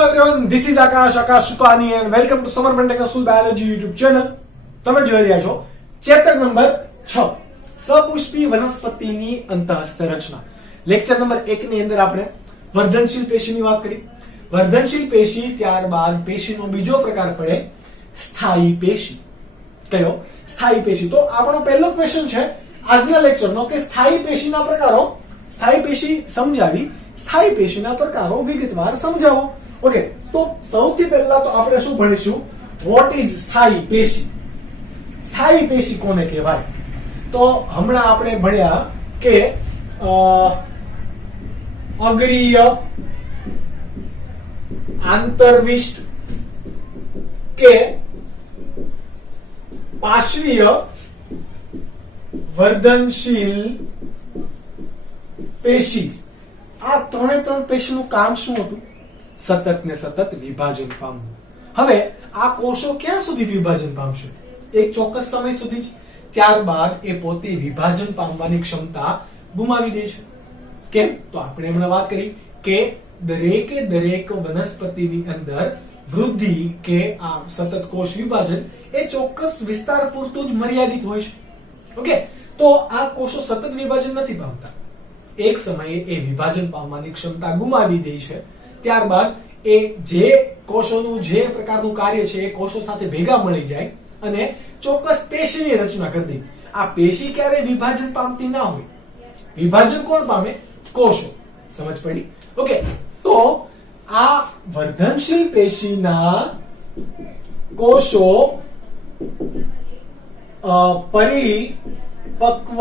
everyone, this is Akash Sukani and welcome to Summer Penteka School Biology YouTube channel. તમે જોઈ રહ્યા છો chapter number 6 સપુષ્પી વનસ્પતિની અંતઃસ્તરચના. Lecture number 1 ની અંદર આપણે વર્ધનશીલ પેશીની વાત કરી. વર્ધનશીલ પેશી ત્યારબાદ પેશીનો બીજો પ્રકાર પડે સ્થાયી પેશી. કયો? સ્થાયી પેશી. તો આપણો પહેલો ક્વેશ્ચન છે આજના લેક્ચરનો કે સ્થાયી પેશીના પ્રકારો. સ્થાયી પેશી સમજાવી, સ્થાયી પેશીના પ્રકારો વિગતવાર સમજાવો. ઓકે, તો સૌથી પહેલા તો આપણે શું ભણીશું? વોટ ઇઝ સ્થાયી પેશી? સ્થાયી પેશી કોને કહેવાય? તો હમણાં આપણે ભણ્યા કે અગ્રીય, આંતરવિષ્ટ કે પાર્શ્વીય વર્ધનશીલ પેશી. આ ત્રણ પેશીનું કામ શું હતું? સતત ને સતત વિભાજન પામવું. હવે આ કોષો ક્યાં સુધી વિભાજન પામશે? એક ચોક્કસ સમય સુધી જ. ત્યારબાદ એ પોતે વિભાજન પામવાની ક્ષમતા ગુમાવી દે છે. કેમ? તો આપણે હમણાં વાત કરી કે દરેક વનસ્પતિની અંદર વૃદ્ધિ કે આ સતત કોષ વિભાજન એ ચોક્કસ વિસ્તાર પૂરતું જ મર્યાદિત હોય છે. ઓકે, તો આ કોષો સતત વિભાજન નથી પામતા. એક સમયે એ વિભાજન પામવાની ક્ષમતા ગુમાવી દે છે. ત્યારબાદ એ જે કોષોનું જે પ્રકારનું કાર્ય છે એ કોષો સાથે ભેગા મળી જાય અને ચોક્કસ પેશીની રચના કરી દે. આ પેશી ક્યારે વિભાજન પામતી ના હોય. વિભાજન કોણ પામે? કોષો. સમજ પડી? ઓકે, તો આ વર્ધનશીલ પેશીના કોષો પરિપક્વ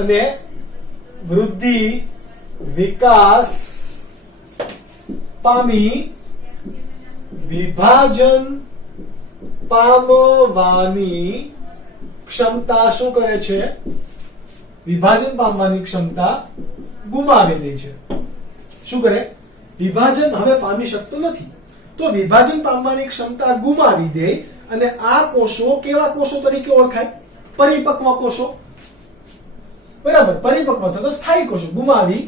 અને વૃદ્ધિ વિકાસ પામી વિભાજન પામવાની ક્ષમતા શું કરે છે? વિભાજન પામવાની ક્ષમતા ગુમાવી દે છે. શું કરે? વિભાજન હવે પામી શકતો નથી, તો વિભાજન પામવાની ક્ષમતા ગુમાવી દે અને આ કોષો કેવા કોષો તરીકે ઓળખાય? પરિપક્વ કોષો. બરાબર, પરિપક્વ થતો સ્થાયી કોષો. ગુમાવી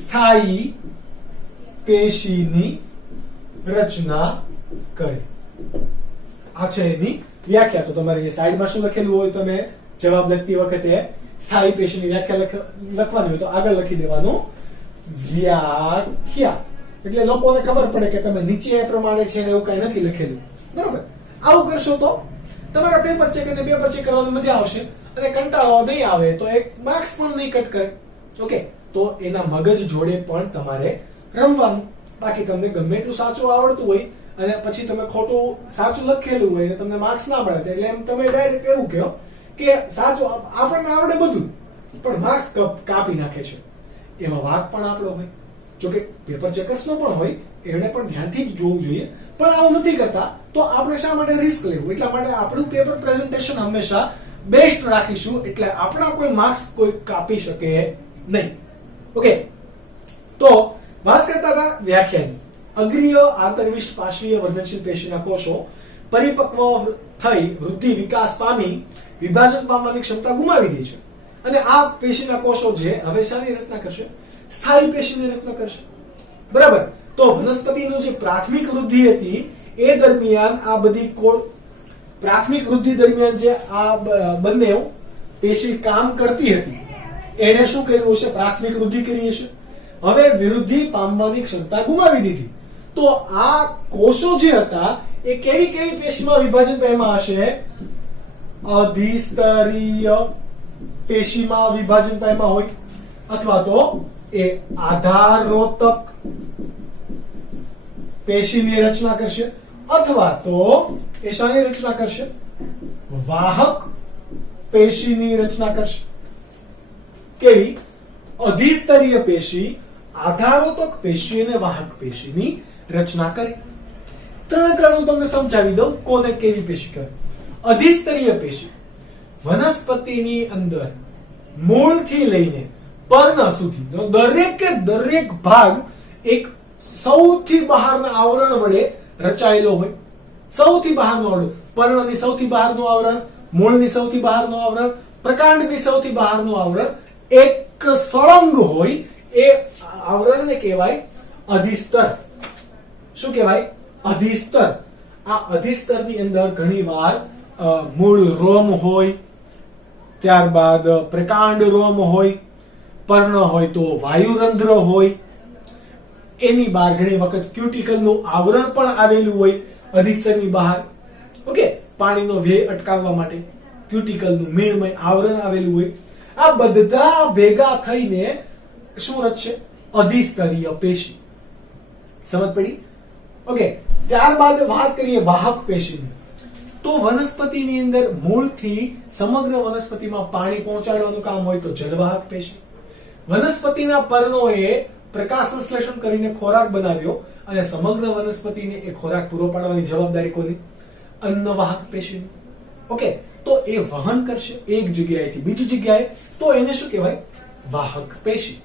સ્થાયી પેશીની રચના કરે. આ છે એની વ્યાખ્યા. તો તમારે સાઈડમાં શું લખેલું હોય તમે જવાબ લખતી વખતે સ્થાયી પેશીની વ્યાખ્યા લખવાની હોય તો આગળ લખી દેવાનું વ્યાખ્યા. એટલે લોકોને ખબર પડે કે તમે નીચે એ પ્રમાણે છે ને એવું કઈ નથી લખેલું. બરોબર, આવું કરશો તો તમારા પેપર ચેક અને પેપર ચેક કરવાની મજા આવશે અને કંટાળો નહીં આવે તો એક માર્ક્સ પણ નહીં કટ કરે. ઓકે, તો એના મગજ જોડે પણ તમારે રમવાનું. બાકી તમને ગમે એટલું સાચું આવડતું હોય અને પછી તમે ખોટું સાચું લખેલું હોય અને તમને માર્ક્સ ના મળે એટલે એમ તમે ડાયરેક્ટ એવું કહો કે સાચું આપણને આવડે બધું પણ માર્ક્સ કાપી નાખે છે. એમાં વાક પણ આપણો હોય. જોકે પેપર ચેકર્સ નો પણ હોય, એને પણ ધ્યાનથી જ જોવું જોઈએ. પણ આવું નથી કરતા તો આપણે શા માટે રિસ્ક લેવું? એટલા માટે આપણું પેપર પ્રેઝન્ટેશન હંમેશા બેસ્ટ રાખીશું એટલે આપણા કોઈ માર્ક્સ કોઈ કાપી શકે નહીં. ઓકે, તો વાત કરતા હતા વ્યાખ્યાની. અગ્રીય, આંતરવિષ્ટ, પાર્શ્વીય વર્ધનશીલ પેશીના કોષો પરિપક્વ થઈ વૃદ્ધિ વિકાસ પામી વિભાજન પામવાની ક્ષમતા ગુમાવી દે છે અને આ પેશીના કોષો જે હવે શાની રચના કરશે? સ્થાયી પેશીની રચના કરશે. બરાબર, તો વનસ્પતિનું જે પ્રાથમિક વૃદ્ધિ હતી એ દરમિયાન આ બધી પ્રાથમિક વૃદ્ધિ દરમિયાન જે આ બંને પેશી કામ કરતી હતી એને શું કર્યું હશે? પ્રાથમિક વૃદ્ધિ કરી હશે. હવે વૃદ્ધિ પામવાની ક્ષમતા ગુમાવી દીધી. તો આ કોષો જે હતા એ કેવી પેશીમાં વિભાજન પામ્યા હશે? અધિસ્તરીય પેશીમાં વિભાજન પામ્યા હોય અથવા તો એ આધારોતક પેશીની રચના કરશે અથવા તો એ શાની રચના કરશે? વાહક પેશીની રચના કરશે. કેવી? અધિસ્તરીય પેશી, આધારોતક પેશી અને વાહક પેશીની રચના કરે. ત્રણ હું તમને સમજાવી દઉં કોને કેવી પેશી કહેવાય. અધિસ્તરીય પેશી વનસ્પતિની અંદર મૂળથી લઈને પર્ણ સુધી દરેક ભાગ એક સૌથી બહારના આવરણ વડે રચાયેલો હોય. સૌથી બહારનું આવરણ, પર્ણની સૌથી બહારનું આવરણ, મૂળની સૌથી બહારનું આવરણ, પ્રકાંડની સૌથી બહારનું આવરણ એક સળંગ હોય એ આવરણને કહેવાય અધિસ્તર. શું કહેવાય? અધિસ્તર. આ અધિસ્તરની અંદર ઘણીવાર મૂળ રોમ હોય, ત્યારબાદ પ્રકાંડ રોમ હોય, પર્ણ હોય તો વાયુરંધ્ર હોય, એની બહાર ઘણી વખત ક્યુટિકલનું આવરણ પણ આવેલું હોય અધિસ્તરની બહાર. ઓકે, પાણીનો વ્યય અટકાવવા માટે ક્યુટિકલનું મીણમય આવરણ આવેલું હોય. આ બધા ભેગા થઈને શું રચશે? અધિસ્તરીય પેશી. સમજ પડી? ઓકે, ત્યારબાદ વાત કરીએ વાહક પેશીની. તો વનસ્પતિની અંદર મૂળથી સમગ્ર વનસ્પતિમાં પાણી પહોંચાડવાનું કામ હોય તો જલવાહક પેશી. વનસ્પતિના પર્ણોએ પ્રકાશ સંશ્લેષણ કરીને ખોરાક બનાવ્યો અને સમગ્ર વનસ્પતિને એ ખોરાક પૂરો પાડવાની જવાબદારી કોની? અન્નવાહક પેશીની. ઓકે, તો એ વહન કરશે એક જગ્યાએથી બીજી જગ્યાએ, તો એને શું કહેવાય? વાહક પેશી.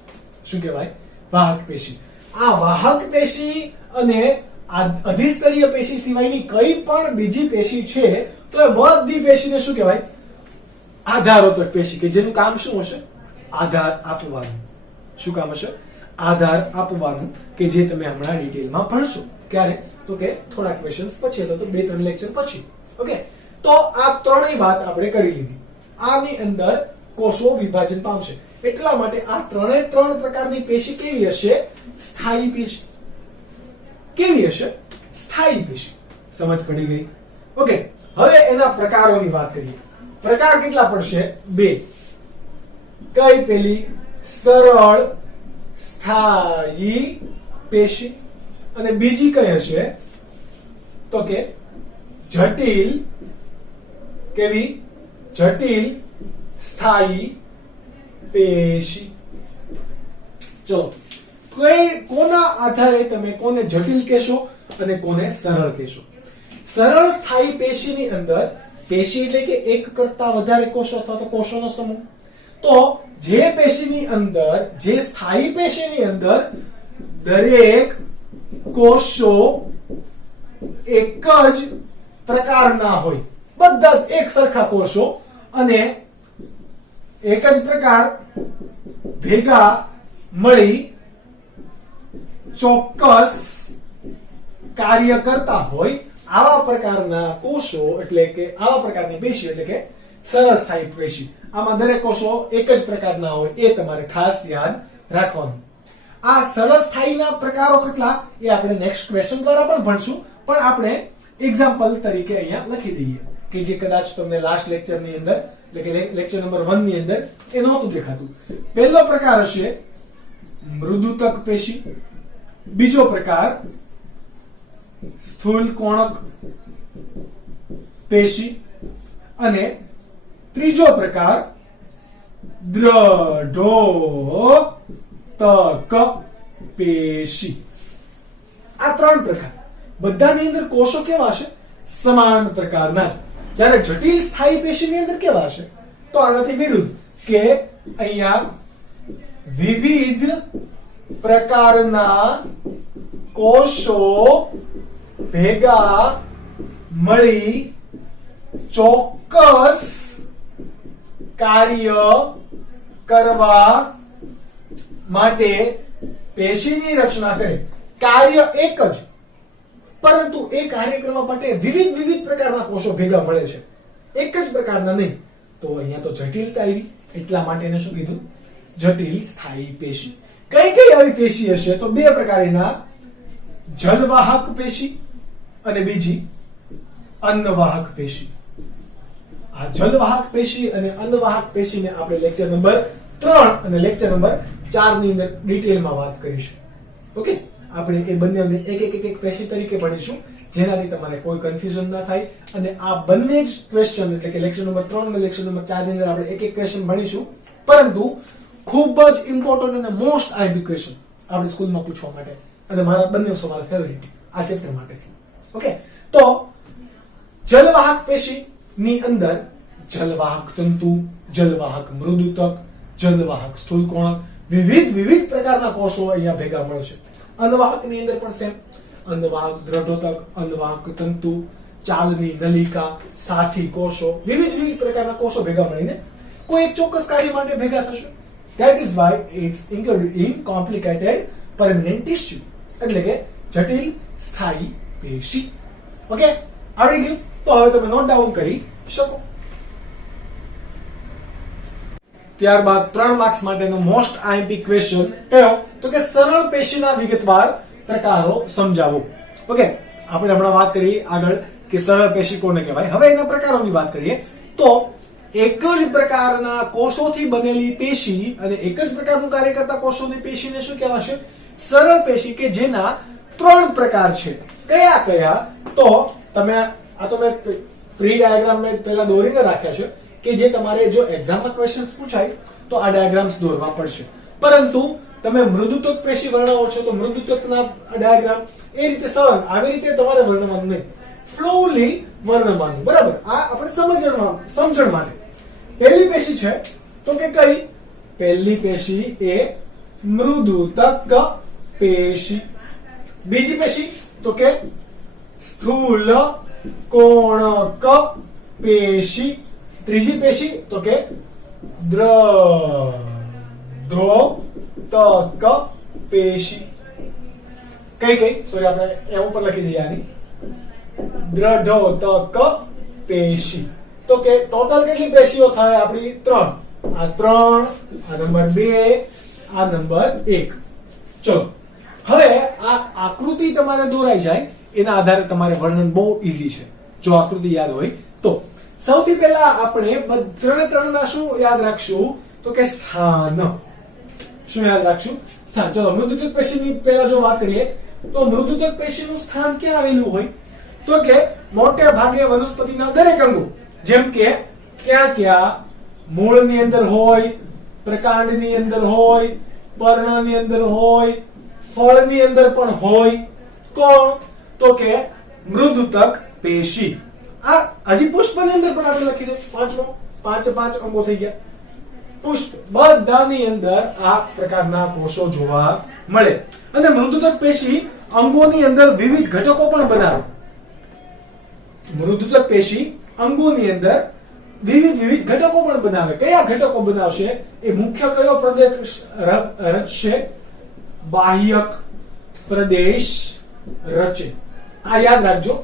શું કહેવાય? વાહક પેશી. આ વાહક પેશી અને અધિસ્તરીય પેશી સિવાયની કઈ પણ બીજી પેશી છે તો એ બધી પેશીને શું કહેવાય? આધારોત્તક પેશી, કે જેનું કામ શું હશે? આધાર આપવાનું. શું કામ હશે? આધાર આપવાનું, કે જે તમે હમણાં ડિટેલમાં ભણશો. ક્યારે? તો કે થોડા ક્વેશ્ચન્સ પછી, અથવા તો 2-3 લેક્ચર પછી. ઓકે, તો આ ત્રણેય વાત આપણે કરી લીધી. આની અંદર કોષો વિભાજન પામશે. એટલા માટે આ ત્રણ પ્રકારની પેશી કેવી હશે? સ્થાયી પેશી. કેવી હશે? સ્થાયી પેશી. સમજ પડી ગઈ? ઓકે, હવે એના પ્રકારોની વાત કરીએ. પ્રકાર કેટલા પડશે? 2. કઈ પેલી? સરળ સ્થાયી પેશી. અને બીજી કઈ હશે? તો કે જટિલ. કેવી? જટિલ સ્થાયી પેશી. ચલો, કોના આધારે તમે કોને જટિલ કહેશો અને કોને સરળ કહેશો? સરળ સ્થાયી પેશીની અંદર, પેશી એટલે કે એક કરતા વધારે કોષો અથવા તો કોષોનો સમૂહ. તો જે પેશીની અંદર, જે સ્થાયી પેશીની અંદર દરેક કોષો એક જ પ્રકારના હોય, બધા એક સરખા કોષો, અને એક જ પ્રકાર ભેગા મળી ચોક્કસ કાર્ય કરતા હોય, આવા પ્રકારના કોષો એટલે કે આવા પ્રકારની પેશી એટલે કે સરળ સ્થાયી પેશી. આમાં દરેક કોષો એક જ પ્રકારના હોય, એ તમારે ખાસ યાદ રાખવાનું. આ સરળ સ્થાયીના પ્રકારો કેટલા એ આપણે નેક્સ્ટ ક્વેશ્ચન દ્વારા પણ ભણશું, પણ આપણે એક્ઝામ્પલ તરીકે અહીંયા લખી દઈએ, કે જે કદાચ તમને લાસ્ટ લેક્ચરની અંદર એટલે કે લેક્ચર નંબર 1 ની અંદર એ નહોતું દેખાતું. પહેલો પ્રકાર હશે મૃદુતક પેશી, બીજો પ્રકાર સ્થૂલ કોણક પેશી, અને ત્રીજો પ્રકાર દ્રઢોતક પેશી. આ 3 પ્રકાર. બધાની અંદર કોષો કેવા હશે? સમાન પ્રકારના. જ્યારે જટિલ સ્થાયી પેશીની અંદર કેવા હશે? તો આનાથી વિરુદ્ધ, કે અહીંયા વિવિધ પ્રકારના કોષો ભેગા મળી ચોક્કસ કાર્ય કરવા માટે પેશીની રચના કરે. કાર્ય એક જ, પરંતુ એ કાર્ય કરવા માટે વિવિધ પ્રકારના કોષો ભેગા મળે છે, એક જ પ્રકારના નહીં. તો અહીંયા તો જટિલતા આવી, એટલા માટે એને શું કીધું? જટિલ સ્થાયી પેશી. કઈ કઈ આવી પેશી હશે? તો 2 પ્રકારના, જલવાહક પેશી અને બીજી અન્નવાહક પેશી. આ જલવાહક પેશી અને અન્નવાહક પેશીને આપણે લેક્ચર નંબર 3 અને લેક્ચર નંબર 4 ની અંદર ડિટેલમાં વાત કરીશું. ઓકે, આપણે એ બંનેને એક પેશી તરીકે ભણીશું, જેનાથી તમારે કોઈ કન્ફ્યુઝન ના થાય. અને આ બંને જ ક્વેશ્ચન એટલે કે લેક્ચર નંબર 3 અને લેક્ચર નંબર 4 ની અંદર આપણે એક ક્વેશ્ચન ભણીશું, પરંતુ ખૂબ જ ઇમ્પોર્ટન્ટ અને મોસ્ટ આઈએમપી ક્વેશ્ચન આપણે સ્કૂલમાં પૂછવા માટે, અને મારા બંને સવાલ ફેવરિટ આ ચેપ્ટર માટેથી. ઓકે, તો જલવાહક પેશી ની અંદર જલવાહક તંતુ, જલવાહક મૃદુતક, જલવાહક સ્થૂલકોણક, વિવિધ પ્રકારના કોષો અહીંયા ભેગા મળશે. અન્નવાહક ની અંદર પણ સેમ, અન્નવાહક દ્રઢોતક, અન્નવાહક તંતુ, ચાલની નલિકા, સાથી કોષો, વિવિધ પ્રકારના કોષો ભેગા મળીને કોઈ એક ચોક્કસ કાર્ય માટે ભેગા થશે. That is why it's included in complicated permanent tissue. એટલે કે જટિલ સ્થાયી પેશી. ઓકે, આવડી ગયું? તો હવે તમે નોટ ડાઉન કરી શકો. ત્યારબાદ 3 માર્ક્સ માટેનો મોસ્ટ આઈએમપી ક્વેશ્ચન કયો? તો કે સરળ પેશીના વિગતવાર પ્રકારો સમજાવો. ઓકે, આપણે હમણાં વાત કરી આગળ કે સરળ પેશી કોને કહેવાય. હવે એના પ્રકારોની વાત કરીએ તો એક જ પ્રકારના કોષોથી બનેલી પેશી અને એક જ પ્રકારનું કાર્ય કરતા કોષોની પેશીને શું કહેવાશે? સરળ પેશી, કે જેના 3 પ્રકાર છે. કયા કયા? તો તમે આ તો મેં પ્રી ડાયાગ્રામ મેં પહેલા દોરીને રાખ્યા છે કે જે તમારે જો એક્ઝામમાં ક્વેશ્ચન્સ પૂછાય તો આ ડાયાગ્રામ્સ દોરવા પડશે. પરંતુ તમે મૃદુત્વક પેશી વર્ણવો છો તો મૃદુત્વકના ડાયાગ્રામ એ રીતે સરળ આવી રીતે તમારે વર્ણવાનું નહીં, ફ્લોલી વર્ણવાનું. બરાબર? આ આપણે સમજણ માટે. પહેલી પેશી છે તો કે કઈ? પહેલી પેશી એ મૃદુતક પેશી. બીજી પેશી તો કે સ્થૂલ કોણક પેશી. ત્રીજી પેશી તો કે દ્રઢોતક પેશી. કઈ કઈ? સોરી, આપણે એમ ઉપર લખી દઈએ આની. દ્રઢોતક પેશી. તો કે ટોટલ કેટલી પેશીઓ થાય આપણી? 3. આ 3, આ નંબર 2, આ નંબર 1. ચલો, હવે આ આકૃતિ તમારે દોરાઈ જાય એના આધારે તમારે વર્ણન બહુ ઈઝી છે જો આકૃતિ યાદ હોય તો. સૌથી પહેલા આપણે ત્રણે ના શું યાદ રાખશું? તો કે સ્થાન. શું યાદ રાખશું? સ્થાન. ચલો, મૃદુતક પેશીની પહેલા જો વાત કરીએ તો મૃદુતક પેશીનું સ્થાન ક્યાં આવેલું હોય? તો કે મોટે ભાગે વનસ્પતિના દરેક અંગો, જેમ કે ક્યાં મૂળની અંદર હોય, પ્રકાંડની અંદર હોય, પર્ણની અંદર હોય, ફળની અંદર પણ હોય. કોણ? તો કે મૃદુતક પેશી. આ હજી પુષ્પની અંદર પણ આપણે લખી દો. 5 અંગો થઈ ગયા. પુષ્પ બધાની અંદર આ પ્રકારના કોષો જોવા મળે. અને મૃદુતક પેશી અંગોની અંદર વિવિધ ઘટકો પણ બનાવે. મૃદુતક પેશી અંગોની અંદર વિવિધ ઘટકો પણ બનાવે. કયા ઘટકો બનાવશે? એ મુખ્ય કયો પ્રદેશ રચશે? બાહ્યક પ્રદેશ રચે. આ યાદ રાખજો.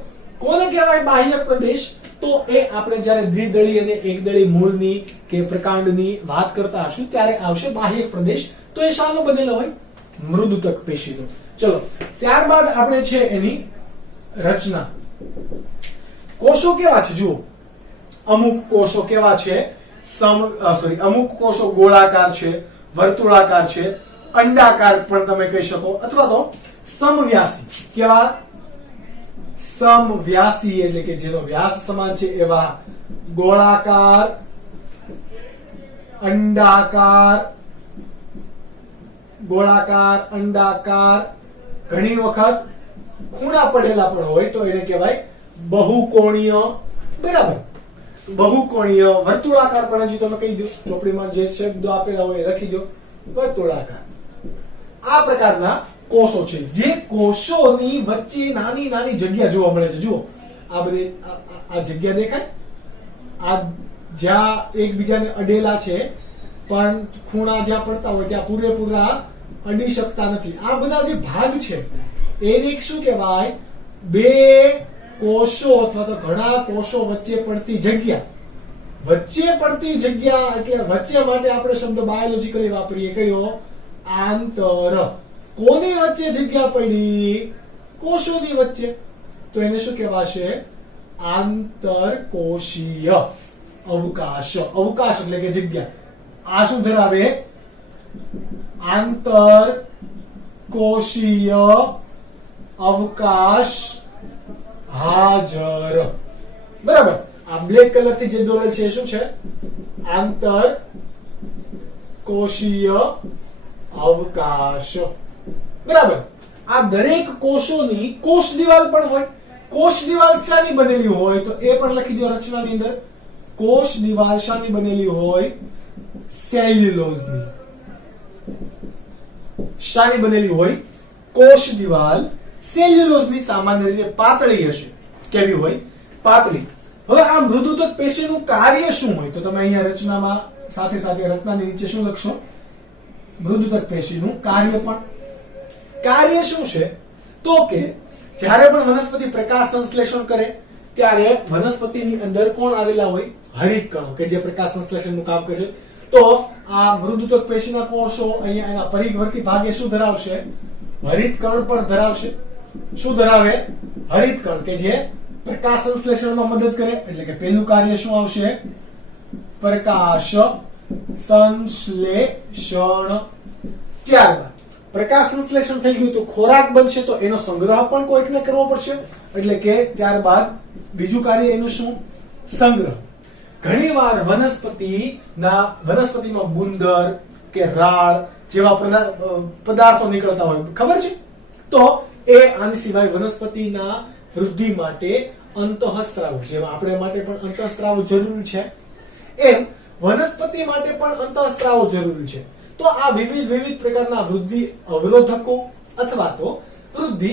કોને કહેવાય બાહ્યક પ્રદેશ? તો એ આપણે જ્યારે દ્વિદળી અને એકદળી મૂળની કે પ્રકાંડની વાત કરતા હશું ત્યારે આવશે બાહ્યક પ્રદેશ. તો એ શાનો બનેલો હોય? મૃદુતક પેશીનો. ચલો, ત્યારબાદ આપણે છે એની રચના. કોષો કેવા છે જુઓ. અમુક કોષો કેવા છે? અમુક કોષો ગોળાકાર છે, વર્તુળાકાર છે, અંડાકાર પણ તમે કહી શકો, અથવા તો સમવ્યાસી. કેવા? સમવ્યાસી એટલે કે જેનો વ્યાસ સમાન છે એવા. ગોળાકાર, અંડાકાર, ઘણી વખત ખૂણા પડેલા પણ હોય તો એને કહેવાય બહુકોણીય. બરાબર? બહુકોણીય, વર્તુળાકાર પણ હજી તમે કહી દો, ચોપડીમાં જે શબ્દો આપેલા હોય એ લખી દો. વર્તુળાકાર. આ પ્રકારના કોષો છે જે કોષોની વચ્ચે નાની નાની જગ્યા જોવા મળે છે. જુઓ, આ બધી આ જગ્યા દેખાય? આ જ્યાં એકબીજાને અડેલા છે પણ ખૂણા જ્યાં પડતા હોય ત્યાં પૂરેપૂરા અડી શકતા નથી. આ બધા જે ભાગ છે એને શું કહેવાય? બે કોષો અથવા તો ઘણા કોષો વચ્ચે પડતી જગ્યા. વચ્ચે પડતી જગ્યા એટલે વચ્ચે માટે આપણે શબ્દ બાયોલોજીકલી વાપરીએ. કયો? આંતર. કોની વચ્ચે જગ્યા પડી? કોષોની વચ્ચે. તો એને શું કહેવાશે? આંતરકોષીય અવકાશ. અવકાશ એટલે કે જગ્યા. આ શું ધરાવે? આંતરકોષીય અવકાશ હાજર. બરાબર? આ બ્લેક કલર થી જે દોરેલ છે શું છે? આંતરકોષીય અવકાશ. બરાબર? આ દરેક કોષોની કોષ દિવાલ પણ હોય. કોષ દિવાલ શાની બનેલી હોય? તો એ પણ લખી દો રચનાની અંદર. કોષ દિવાલ શાની બનેલી હોય? સેલ્યુલોઝની. શાની બનેલી હોય? કોષ દિવાલ સેલ્યુલોઝની. સામાન્ય રીતે પાતળી હશે. કેવી હોય? પાતળી. હવે આ મૃદુતક પેશીનું કાર્ય શું હોય? તો તમે અહીંયા રચનામાં સાથે સાથે રચનાની નીચે શું લખશો? મૃદુતક પેશીનું કાર્ય પણ. કાર્ય શું છે? તો કે જ્યારે પણ વનસ્પતિ પ્રકાશ સંશ્લેષણ કરે ત્યારે વનસ્પતિની અંદર કોણ આવેલા હોય? હરિત કણો કે જે પ્રકાશ સંશ્લેષણનું કામ કરે છે. તો આ મૃદુતક પેશીના કોષો અહીંયા એના પરિવર્તી ભાગે શું ધરાવશે? હરિત કણ પણ ધરાવશે. શું ધરાવે? હરિત કણ કે જે પ્રકાશ સંશ્લેષણમાં મદદ કરે. એટલે કે પહેલું કાર્ય શું આવશે? પ્રકાશ સંશ્લેષણ. ત્યારબાદ પ્રકાશ સંશ્લેષણ થઈ ગયું તો ખોરાક બનશે, તો એનો સંગ્રહ પણ કોઈકને કરવો પડશે. એટલે કે ત્યારબાદ બીજું કાર્ય એનું શું? સંગ્રહ. ઘણીવાર વનસ્પતિમાં ગુંદર કે રાળ જેવા પદાર્થો નીકળતા હોય, ખબર છે? તો એ આની સિવાય વનસ્પતિના વૃદ્ધિ માટે અંતઃસ્ત્રાવ, જેમાં આપણે માટે પણ અંતઃસ્ત્રાવ જરૂરી છે, એમ વનસ્પતિ માટે પણ અંતઃસ્ત્રાવ જરૂરી છે. તો આ વિવિધ પ્રકારના વૃદ્ધિ અવરોધકો અથવા તો વૃદ્ધિ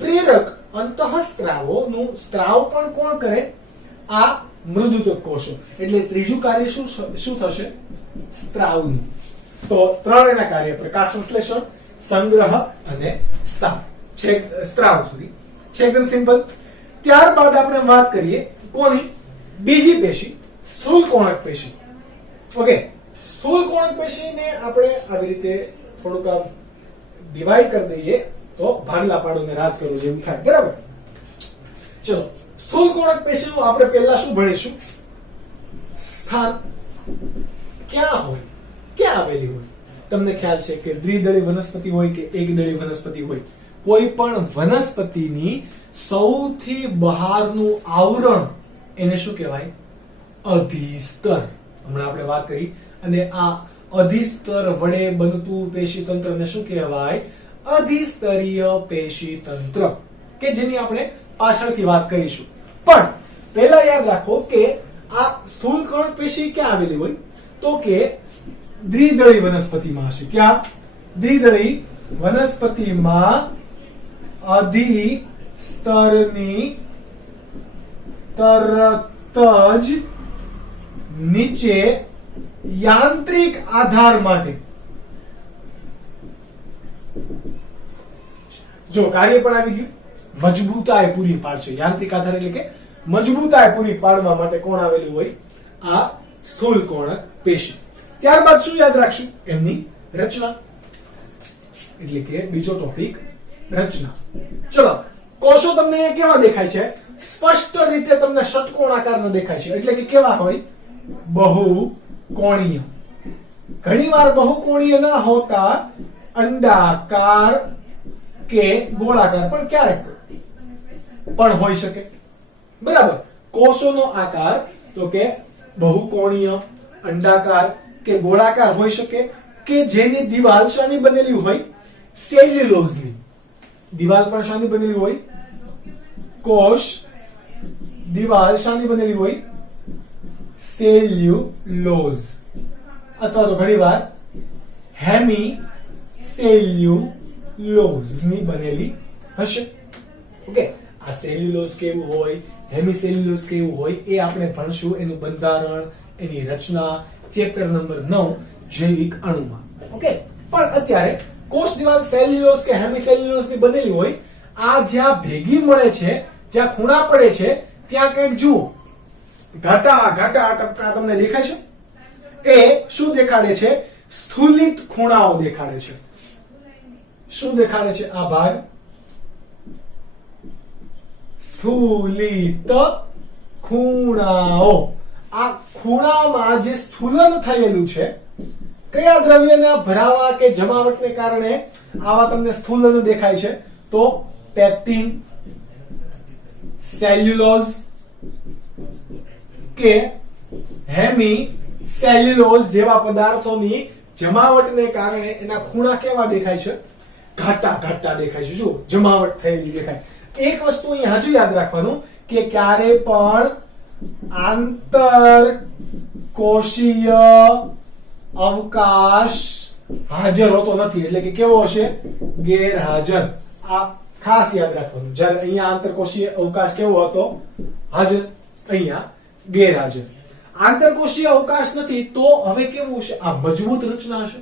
પ્રેરક અંતઃસ્ત્રાવોનું સ્ત્રાવ પણ કોણ કરે? આ મૃદુતક કોષો. એટલે ત્રીજું કાર્ય શું થશે? સ્ત્રાવનું. તો ત્રણ એના કાર્ય: પ્રકાશ સંશ્લેષણ, સંગ્રહ અને સ્ત્રાવ છે. એકદમ સિમ્પલ. ત્યારબાદ આપણે વાત કરીએ કોની? બીજી પેશી, સ્થૂલ કોણક પેશી. ઓકે, સ્થૂલ કોણક પેશીને આપણે આવી રીતે થોડુંક આમ ડિવાઈડ કરી દઈએ તો ભાગલા પાડો ને રાજ કરો જેવું થાય, બરાબર? ચલો, સ્થૂલ કોણક પેશીનું આપણે પહેલા શું ભણીશું? સ્થાન ક્યાં હોય, ક્યાં આવેલી હોય? તમને ખ્યાલ છે કે દ્વિદળી વનસ્પતિ હોય કે એકદળી વનસ્પતિ હોય, કોઈ પણ વનસ્પતિની સૌથી બહારનું આવરણ એને શું કહેવાય? અધિસ્તર. હમણાં આપણે વાત કરી. અને આ અધિસ્તર વડે બનતું પેશી તંત્રને શું કહેવાય? અધિસ્તરીય પેશી તંત્ર, કે જેની આપણે પાછળથી વાત કરીશું. પણ પહેલા યાદ રાખો કે આ સ્થૂલ કોણક પેશી ક્યાં આવેલી હોય? તો કે દ્વિદળી વનસ્પતિમાં હશે. ક્યાં? દ્વિદળી વનસ્પતિમાં અધિસ્તરની તરત જ નીચે યાંત્રિક આધાર માટે, જો કાર્ય પણ આવી ગયું, મજબૂતાઈ પૂરી પાડશે. યાંત્રિક આધાર એટલે કે મજબૂતાઈ પૂરી પાડવા માટે કોણ આવેલું હોય? આ સ્થૂલ કોણક પેશી. ત્યારબાદ શું યાદ રાખશું? એમની રચના. એટલે કે બીજો ટોપિક રચના. ચલો, કોષો તમને કેવા દેખાય છે? સ્પષ્ટ રીતે તમને ષટકોણ આકારના દેખાય છે. એટલે કે કેવા હોય? બહુકોણીય. ઘણીવાર બહુકોણીય ના હોતા અંડાકાર કે ગોળાકાર પણ ક્યારેક પણ હોઈ શકે, બરાબર? કોષોનો આકાર તો કે બહુકોણીય, અંડાકાર કે ગોળાકાર હોઈ શકે, કે જેની દિવાલ શાની બનેલી હોય? સેલ્યુલોઝની. દિવાલ પણ શાની બનેલી હોય? કોષ દિવાલ શાની બનેલી હોય? સેલ્યુલોઝ. અથવા તો ઘણીવાર હેમી સેલ્યુલોઝની બનેલી હશે. ઓકે, આ સેલ્યુલોઝ કેવું હોય, હેમી સેલ્યુલોઝ કેવું હોય, એ આપણે ભણશું. એનું બંધારણ, એની રચના, ચેપ્ટર નંબર 9 જૈવિક અણુમાં. ઓકે, પણ અત્યારે કોષ દિવાલ સેલ્યુલોઝ કે હેમી સેલ્યુલોઝની બનેલી હોય, આ જ્યાં ભેગી મળે છે, જ્યાં ખૂણા પડે છે, ત્યાં કંઈક જુઓ, ઘાટા ટપકા તમને દેખાય છે? એ શું દેખાડે છે? સ્થૂલિત ખૂણાઓ દેખાડે છે. શું દેખાડે છે? આ ભાગ સ્થૂલિત ખૂણાઓ. આ ખૂણામાં જે સ્થૂલન થયેલું છે, કયા દ્રવ્યના ભરાવા કે જમાવટને કારણે આવા તમને સ્થૂલન દેખાય છે? તો પેક્ટિન, સેલ્યુલોઝ કે હેમી સેલ્યુલોઝ જેવા પદાર્થોની જમાવટને કારણે એના ખૂણા કેવા દેખાય છે? ઘાટા દેખાય છે. જો જમાવટ થયેલી દેખાય. એક વસ્તુ અહીં હજુ યાદ રાખવાનું કે ક્યારે પણ આંતર કોષીય અવકાશ હાજર હોતો નથી. એટલે કે કેવો હશે? ગેરહાજર. આ ખાસ યાદ રાખવાનું. જ્યારે અહીંયા આંતરકોષીય અવકાશ કેવો હતો? હાજર. અહીંયા ગેરહાજર. આંતરકોષીય અવકાશ નથી તો હવે કેવું હશે? આ મજબૂત રચના હશે.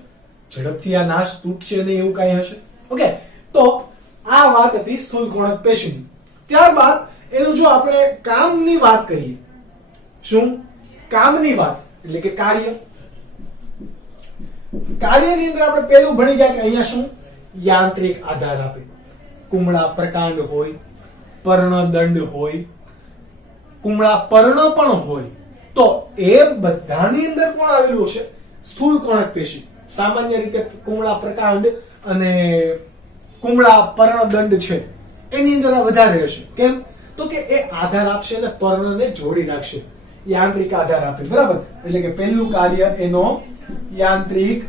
ઝડપથી આ નાશ તૂટશે નહીં એવું કઈ હશે. ઓકે, તો આ વાત હતી સ્થૂલ કોણક પેશીની. ત્યારબાદ એનું જો આપણે કામની વાત કરીએ, શું કામની વાત એટલે કે કાર્ય. કાર્યની અંદર આપણે પહેલું ભણી ગયા કે અહીંયા શું યાંત્રિક આધાર આપે. કુમળા પ્રકાંડ હોય, પર્ણદંડ હોય, કુમળા પર્ણ પણ હોય, તો એ બધાની અંદર કોણ આવેલું હશે? સ્થૂલ કોણક પેશી. સામાન્ય રીતે કુમળા પ્રકાંડ અને કુમળા પર્ણદંડ છે એની અંદર આ વધારે હશે. કેમ? તો કે એ આધાર આપશે અને પર્ણને જોડી રાખશે, યાંત્રિક આધાર આપે. બરાબર? એટલે કે પહેલું કાર્ય એનો યાંત્રિક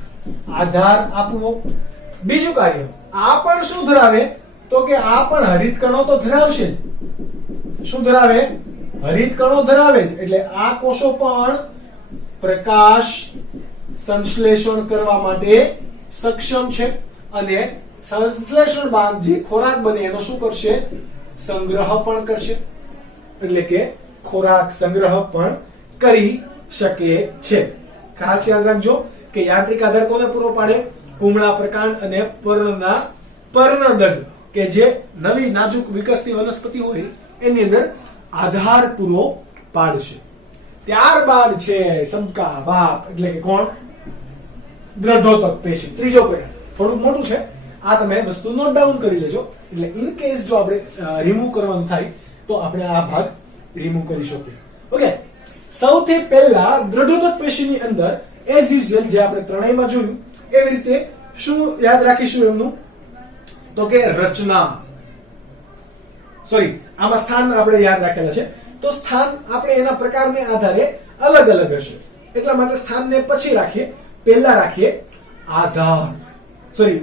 આધાર આપવો. બીજું કાર્ય આ પણ શું ધરાવે? તો કે આ પણ હરિતકણો તો ધરાવશે જ. શું ધરાવે? હરિતકણો ધરાવે જ. એટલે આ કોષો પણ પ્રકાશ સંશ્લેષણ કરવા માટે સક્ષમ છે અને સંશ્લેષણ બાદ જે ખોરાક બને એનો શું કરશે? સંગ્રહ પણ કરશે. એટલે કે ખોરાક સંગ્રહ પણ કરી શકે છે. ખાસ યાદ રાખજો કે યાંત્રિક આધાર કોને પૂરો પાડે? કુમળા પ્રકાંડ અને પર્ણના પર્ણદંડ કે જે નવી નાજુક વિકસતી વનસ્પતિ હોય એની અંદર આધાર પૂરો પાડશે. ત્યારબાદ છે સમકા બાપ એટલે કે કોણ? દ્રઢોતક પેશી. ત્રીજો પ્રકાર થોડુંક મોટું છે, આ તમે વસ્તુ નોટ ડાઉન કરી લેજો. એટલે ઇન કેસ જો આપણે રિમૂવ કરવાનું થાય તો આપણે આ ભાગ રિમૂવ કરી શકીએ. ઓકે, સૌથી પહેલા દ્રઢોતક પેશીની અંદર એઝ યુઝ્યુઅલ જે આપણે ત્રણેયમાં જોયું એવી રીતે શું યાદ રાખીશું એમનું? તો કે રચના, સોરી આમાં સ્થાન આપણે યાદ રાખેલા છે, તો સ્થાન આપણે એના પ્રકારને આધારે અલગ અલગ હશે. એટલા માટે સ્થાનને પછી રાખીએ, પહેલા રાખીએ આધાર, સોરી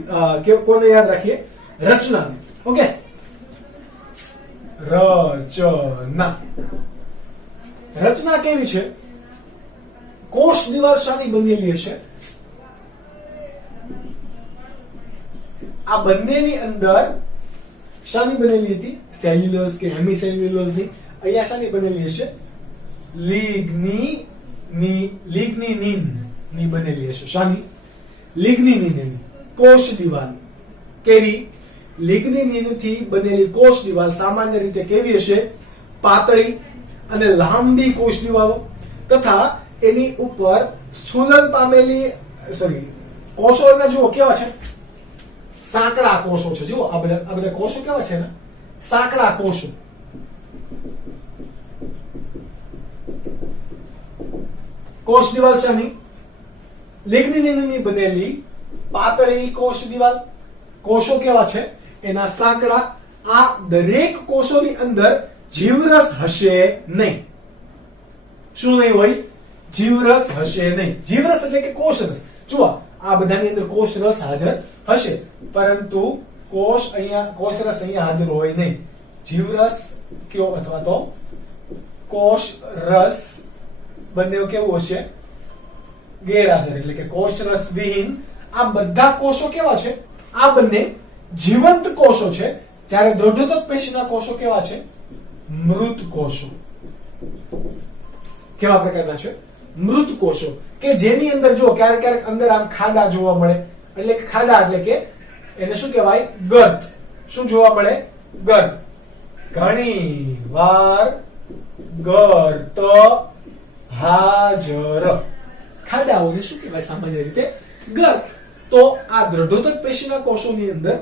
કોને યાદ રાખીએ? રચનાને. ઓકે, રચના. રચના કેવી છે? કોષ દિવાલ શાની બનેલી હશે? આ બંનેની અંદર શાની બનેલી હતી? સેલ્યુલોઝ કે હેમિસેલ્યુલોઝ ની. અહીંયા શાની બનેલી હશે? લિગ્નિન ની બનેલી હશે. શાની? લિગ્નિન. કોષ દિવાલ કેવી? લિગ્નિન થી બનેલી કોષ દિવાલ સામાન્ય રીતે કેવી હશે? પાતળી અને લાંબી કોષ દિવાલો તથા એની ઉપર સ્થૂલન પામેલી કોષો એના જુઓ કેવા છે? સાંકડા કોષો છે. જુઓ આ બધા કોષો કેવા છે ને? સાંકડા કોષો. કોષ દિવાલ શાની? લિગ્નિનની બનેલી પાતળી કોષ દિવાલ. કોષો કેવા છે? એના સાંકડા. આ દરેક કોષોની અંદર જીવરસ હશે નહીં. શું નહીં હોય? જીવરસ હશે નહીં. જીવરસ એટલે કે કોષરસ. જુઓ આ બધાની અંદર કોષરસ હાજર હશે, પરંતુ કોષરસ અહીંયા હાજર હોય નહીં. જીવરસ કયો અથવા તો કોષરસ બંને કેવું હશે? ગેરહાજર. એટલે કે કોષરસ વિહીન. આ બધા કોષો કેવા છે? આ બંને જીવંત કોષો છે, જ્યારે દ્રઢોતક પેશીના કોષો કેવા છે? મૃત કોષો. કેવા પ્રકારના છે? મૃત કોષો, કે જેની અંદર જો ક્યારેક ક્યારેક અંદર આમ ખાડા જોવા મળે. એટલે કે ખાડા એટલે કે એને શું કહેવાય? ગર્ત. શું જોવા મળે? ગર્ત. ઘણી વાર ગર્ત હાજર. ખાડાઓને શું કહેવાય સામાન્ય રીતે? ગર્ત. તો આ દ્રઢોતક પેશીના કોષોની અંદર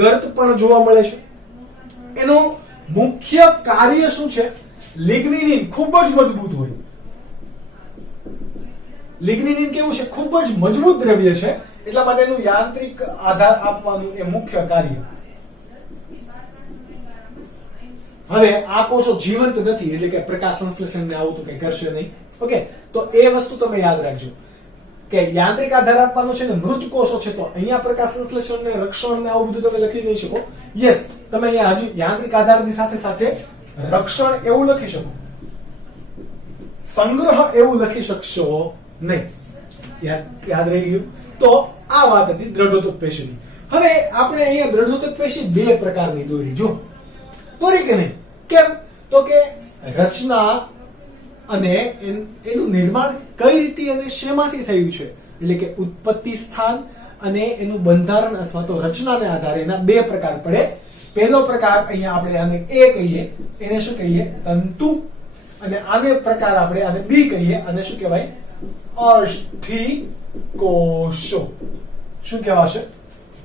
ગર્ત પણ જોવા મળે છે. એનું મુખ્ય કાર્ય શું છે? લિગ્નિન ખૂબ જ મજબૂત હોય. લિગ્નિન કેવું છે? ખૂબ જ મજબૂત દ્રવ્ય છે, એટલા માટે એનું યાંત્રિક આધાર આપવાનું એ મુખ્ય કાર્ય. હવે આ કોષો જીવંત નથી, એટલે કે પ્રકાશ સંશ્લેષણ ને આવું તો કઈ કરશે નહીં. ઓકે, તો એ વસ્તુ તમે યાદ રાખજો કે યાંત્રિક આધાર આપવાનો છે ને મૃત કોષો છે, તો અહીંયા પ્રકાશ સંશ્લેષણ ને રક્ષણ ને આવું બધું તમે લખી નહીં શકો. યસ, તમે અહીંયા હજી યાંત્રિક આધારની સાથે સાથે રક્ષણ એવું લખી શકો, સંગ્રહ એવું લખી શકશો નહીં. યાદ રહી ગયું? તો આ વાત હતી દ્રઢોતક પેશીની. હવે આપણે અહીંયા દ્રઢોતક પેશી બે પ્રકારની દોરી. જો દોરી કે નહીં? કેમ? તો કે રચના અને એનું નિર્માણ કઈ રીતે અને શેમાંથી થયું છે, એટલે કે ઉત્પત્તિ સ્થાન અને એનું બંધારણ અથવા તો રચનાને આધારે એના બે પ્રકાર પડે પહેલો પ્રકાર અહીંયા આપણે આને A કહીએ, એને શું કહીએ? તંતુ. અને આને પ્રકાર આપણે આને B કહીએ, આને શું કહેવાય? અસ્થિકોષો. શું કહેવાશે?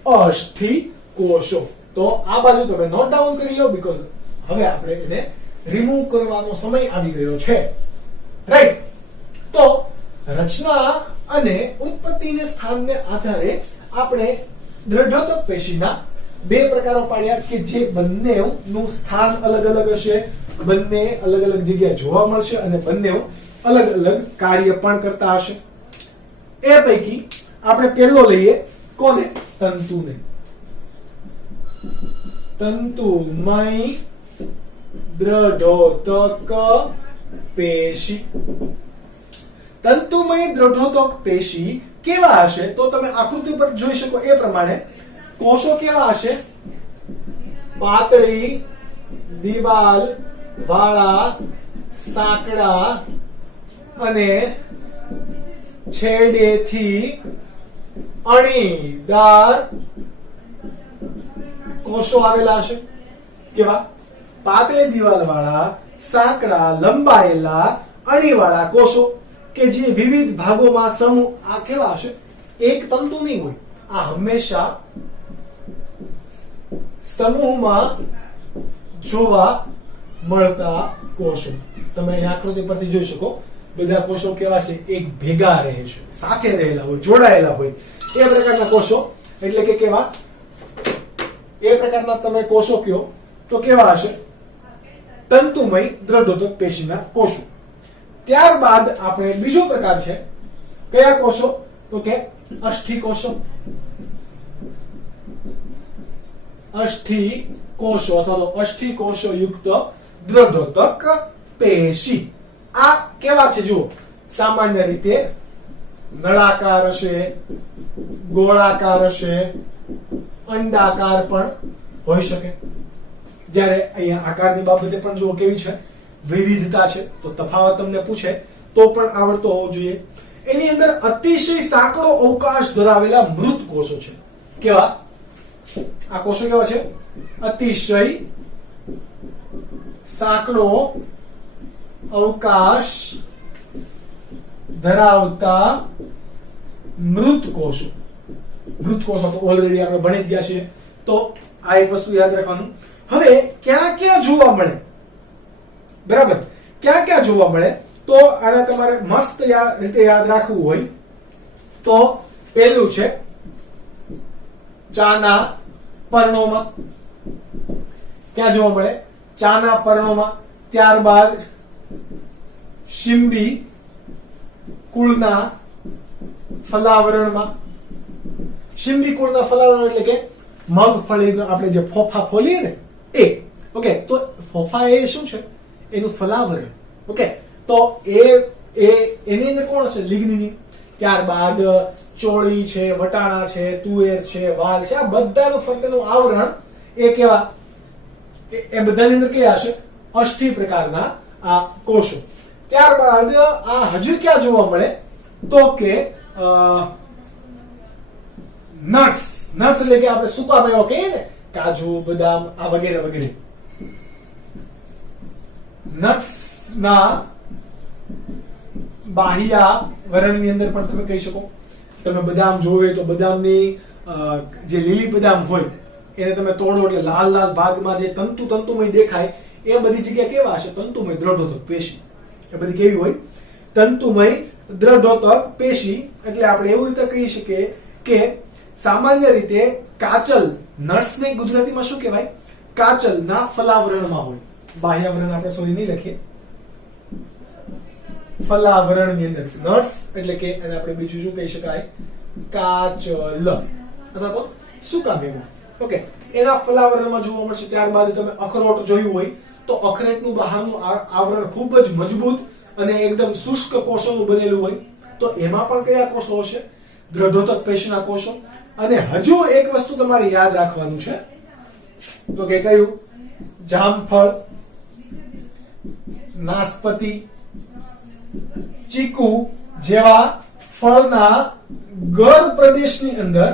અસ્થિકોષો. તો આ બાજુ તમે નોટ ડાઉન કરી લો, બીકોઝ હવે આપણે એને રિમૂવ કરવાનો સમય આવી ગયો છે, રાઈટ? તો રચના અને ઉત્પત્તિને સ્થાનને આધારે આપણે દ્રઢોતક પેશીના બે પ્રકારો પાડ્યા કે જે બંનેનું સ્થાન અલગ અલગ હશે, બંને અલગ અલગ જગ્યાએ જોવા મળશે અને બંને અલગ અલગ કાર્ય પણ કરતા હશે. એ પૈકી આપણે પહેલો લઈએ, કોને? તંતુને. તંતુમય દ્રઢોતક પેશી. તંતુમય દ્રઢોતક પેશી કેવા હશે? તો તમે આકૃતિ પર જોઈ શકો એ પ્રમાણે કોષો કેવા હશે? પાતળી દિવાલ વાળા, સાંકડા અને છેડેથી અણીદાર કોષો આવેલા હશે. કેવા? પાતળી દિવાલ વાળા, સાંકડા, લંબાયેલા, અણીવાળા કોષો કે જે વિવિધ ભાગોમાં સમૂહ. આ કેવા હશે? એક તંતુ નહીં હોય, આ હંમેશા સમૂહમાં જોવા મળતા કોષો. તમે અહીં આકૃતિ પરથી જોઈ શકો બધા કોષો કેવા છે? એક ભેગા રહે છે, સાથે રહેલા હોય, જોડાયેલા હોય, એ પ્રકારના કોષો. એટલે કે કેવા? એ પ્રકારના તમે કોષો કયો તો કેવા હશે? તંતુમય દ્રઢોતક પેશીના કોષો. ત્યારબાદ આપણે બીજો પ્રકાર છે, કયા કોષો? તો કે અસ્થિકોષો. અસ્થિકોષો અથવા તો અસ્થિકોષો યુક્ત દ્રઢોતક પેશી. આ કેવા છે? જુઓ, સામાન્ય રીતે નળાકાર હશે, ગોળાકાર હશે, અંડાકાર પણ હોઈ શકે. જ્યારે અહીંયા આકારની બાબતે પણ જુઓ કેવી છે, વિવિધતા છે. તો તફાવત તમને પૂછે તો પણ આવડતો હોવો જોઈએ. એની અંદર અતિશય સાંકડો અવકાશ ધરાવેલા મૃત કોષો છે. કેવા? આ કોષો કેવા છે? અતિશય સાંકડો અવકાશ ધરાવતા મૃત કોષો. મૃત કોષો તો ઓલરેડી આપણે ભણી જ ગયા છીએ, તો આ એક વસ્તુ યાદ રાખવાનું. હવે ક્યાં ક્યાં જોવા મળે? બરાબર, ક્યાં ક્યાં જોવા મળે? તો આને તમારે મસ્ત રીતે યાદ રાખવું હોય તો પહેલું છે ચાના પર્ણોમાં. ક્યાં જોવા મળે? ચાના પર્ણોમાં. ત્યારબાદ શિંબી કુળના ફલાવરણમાં. શિંબી કુળના ફલાવરણ એટલે કે મગફળીનો આપણે જે ફોફા ફોલીએ ને એ. ઓકે, તો ફોફા એ શું છે? એનું ફલાવરણ. ઓકે, તો એની અંદર કોણ છે? લિગ્નિન. ત્યારબાદ ચોળી છે, વટાણા છે, તુવેર છે, વાલ છે, આ બધાનું ફરતેનું આવરણ એ કેવા? એ બધાની અંદર કયા હશે? અસ્થિ પ્રકારના આ કોષો. ત્યારબાદ આ હજુ ક્યાં જોવા મળે? તો કે નટ્સ. નટ્સ એટલે કે આપણે સૂકા મેવા કહીએ ને, કાજુ, બદામ, આ વગેરે વગેરે. નટ્સ ના બાહ્યાવરણની અંદર પણ તમે કહી શકો. તમે બદામ જોવે તો બદામની જે લીલી બદામ હોય એને તમે તોડો એટલે લાલ લાલ ભાગમાં જે તંતુમય દેખાય, એ બધી જગ્યા કેવા હશે? તંતુમય દ્રઢોતક પેશી. એ બધી કેવી હોય? તંતુમય દ્રઢોતક પેશી. એટલે આપણે એવું રીતે કહી શકીએ કે સામાન્ય રીતે કાચલ, નટ્સને ગુજરાતીમાં શું કહેવાય? કાચલના ફલાવરણમાં હોય. બાહ્યાવરણ આપણે સોરી નહીં લખીએ, ફલાવરણની અંદર. નટ્સ એટલે કે એને આપણે બીજું શું કહી શકાય? કાચલ અથવા તો સૂકા મેવા. ઓકે, એના ફલાવરણમાં જોવા મળશે. ત્યારબાદ તમે અખરોટ જોયું હોય તો અખરોટનું બહારનું આવરણ ખૂબ જ મજબૂત અને એકદમ શુષ્ક કોષોનું બનેલું હોય. તો એમાં પણ કયા કોષો હશે? દ્રઢોતક પેશીના કોષો. અને હજુ એક વસ્તુ તમારે યાદ રાખવાનું છે, તો કે કયું? જામફળ, નાસપતિ, ચીકુ જેવા ફળના ગર પ્રદેશની અંદર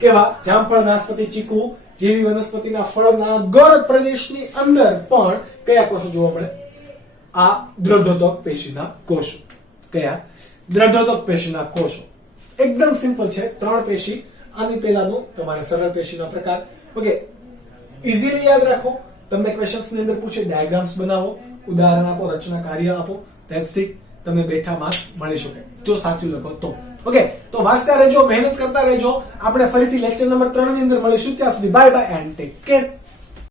કેવા? જામફળ, નાસપતિ, ચીકુ જેવી વનસ્પતિના ફળના ગળ પ્રદેશની અંદર પણ કયા કોષો જોવા મળે? આ દ્રઢોદક પેશીના કોષો. કયા? દ્રઢોદક પેશીના કોષો. એકદમ સિમ્પલ છે, 3 પેશી. આની પહેલાનું તમારે સરળ પેશીનો પ્રકાર. ઓકે, ઇઝીલી યાદ રાખો. તમને ક્વેશ્ચન્સ ની અંદર પૂછે ડાયાગ્રામ્સ બનાવો, ઉદાહરણ આપો, રચના કાર્ય આપો, ધેટ્સ ઇટ. તમને બેઠા માર્ક્સ મળી શકે જો સાચું લખો તો. ઓકે, તો વાંચતા રહેજો, મહેનત કરતા રહેજો. આપણે ફરીથી લેક્ચર નંબર 3 ની અંદર મળીશું. ત્યાં સુધી bye bye and take care.